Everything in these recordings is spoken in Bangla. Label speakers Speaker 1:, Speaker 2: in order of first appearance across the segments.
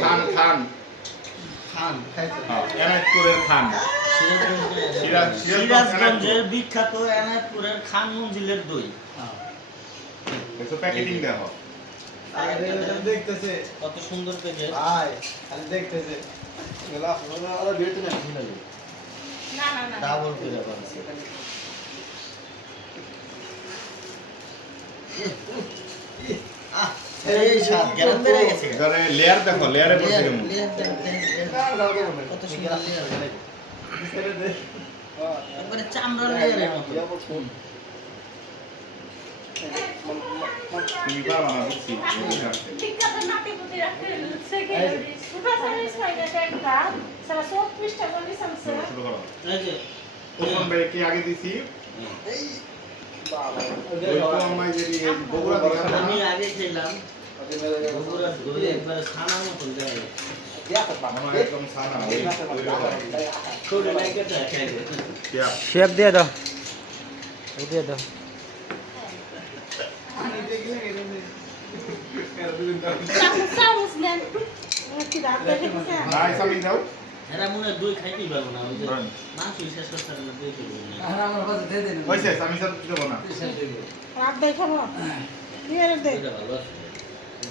Speaker 1: খান খান। হ্যাঁ,
Speaker 2: সিরাজগঞ্জের
Speaker 1: সিরাজ সিরাজগঞ্জ
Speaker 2: সিরাজগঞ্জের বিখ্যাত এনায়তপুরের খান মঞ্জিলের দই।
Speaker 1: প্যাকেটিং হয়
Speaker 3: আরে এটা দেখতেছে।
Speaker 2: কত সুন্দর পেজে
Speaker 3: ভাই খালি দেখতেছে। গেলা আপনারা আরে বেট না
Speaker 4: না না না।
Speaker 2: ডাবল করে বানছে আহ এই স্বাদ গ্রাম বেড়ে গেছে।
Speaker 1: এবারে লেয়ার দেখো লেয়ারে বসে
Speaker 2: লেয়ার। কত সুন্দর একবারে চামড়ার লেয়ারের মতো।
Speaker 1: আগে দিছি? ওই তো আমায় যদি বগুড়া
Speaker 2: আমি আগে খেলাম।
Speaker 5: শেপ দিয়ে দাও। দিয়ে দাও।
Speaker 2: এরা মনে খাইতেই পারব না ওই যে মাংস শেষ করতে পারে না দই খেতে না
Speaker 1: হয়েছে আমি স্যার দেবো না
Speaker 4: রাত দেখাবো নিয়ে দে
Speaker 2: ভালো আছে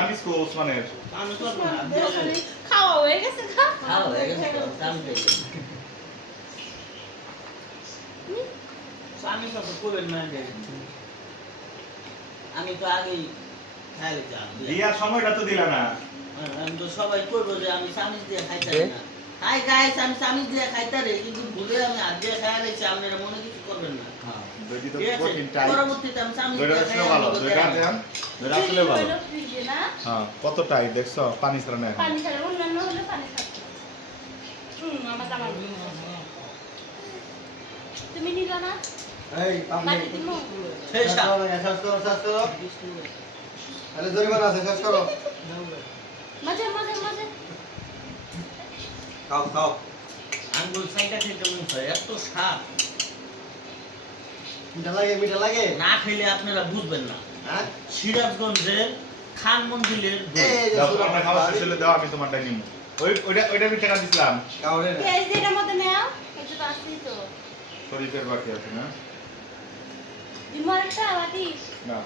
Speaker 1: আমি ওসমানের।
Speaker 4: খাওয়া হয়ে গেছে
Speaker 2: হয়ে গেছে সব আমি তো আগেই খাই লিতাম
Speaker 1: দিয়ার সময়টা তো দিলা না।
Speaker 2: আমি তো সবাই করব যে আমি চামিচ দিয়ে খাইতারি না। হাই গাইস আমি চামিচ দিয়ে খাইতারি কিন্তু ভুলে আমি হাত দিয়ে খাই রেখেছি আপনারা মনে কিছু করবেন না।
Speaker 1: দইটি তো কঠিন টাইট দইটা আসলে ভালো দইটা
Speaker 2: দেন।
Speaker 1: দইটা আসলে ভালো। হ্যাঁ কত টাইট দেখছ? পানি ছাড়া না। এখন
Speaker 4: পানি ছাড়া অন্যান্য হলে পানি থাকতো হুম আমার জামা তুমি নিলা না?
Speaker 3: এই পাম
Speaker 4: দিমু।
Speaker 2: সেই
Speaker 3: শেষ করো শেষ করো। আরে জরিমানা আছে শেষ করো।
Speaker 4: মাঝে মাঝে মাঝে।
Speaker 3: খাও খাও।
Speaker 2: আঙ্গুল সাইডা খেতে মন হয় এত সাপ
Speaker 3: মিঠা লাগে মিঠা লাগে?
Speaker 2: না খেলে আপনারা বুঝবেন না।
Speaker 3: হ্যাঁ?
Speaker 2: সিরাজগঞ্জের খান মন্দিরের
Speaker 1: আমরা খাওয়া শেষ হলে দাও আমি তোমারটা নিব। ওই ওইটা ওইটা আমি টাকা দিছিলাম।
Speaker 3: কাউরে না।
Speaker 4: এই যে এটার মধ্যে নাও এই তো আসছি তো।
Speaker 1: শরীফের বাকি আছে না?
Speaker 4: দিমু আলাদা
Speaker 1: না।